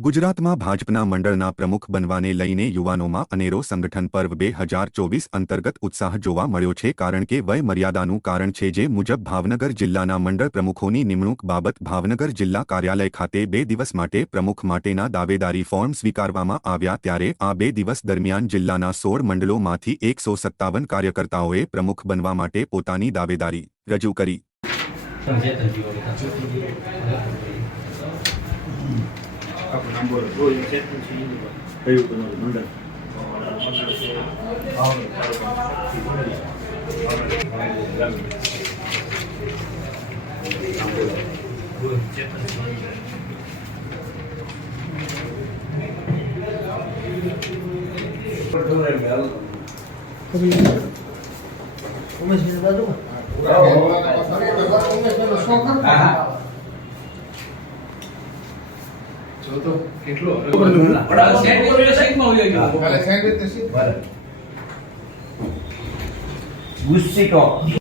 ગુજરાતમાં ભાજપના મંડળના પ્રમુખ બનવાને લઈને યુવાનોમાં અનેરો સંગઠન પર્વ 2024 અંતર્ગત ઉત્સાહ જોવા મળ્યો છે કારણ કે વય મર્યાદાનું કારણ છે જે મુજબ ભાવનગર જિલ્લાના મંડળ પ્રમુખોની નિમણૂક બાબત ભાવનગર જિલ્લા કાર્યાલય ખાતે 2 દિવસ માટે પ્રમુખ માટેના દાવેદારી ફોર્મ સ્વીકારવામાં આવ્યા ત્યારે આ 2 દિવસ દરમિયાન જિલ્લાના 16 મંડળોમાંથી 157 કાર્યકર્તાઓએ પ્રમુખ બનવા માટે પોતાની દાવેદારી રજૂ કરી। નંબર 2 છે કયું તમારું મંડળ તો કેટલો ગુસ્સી કો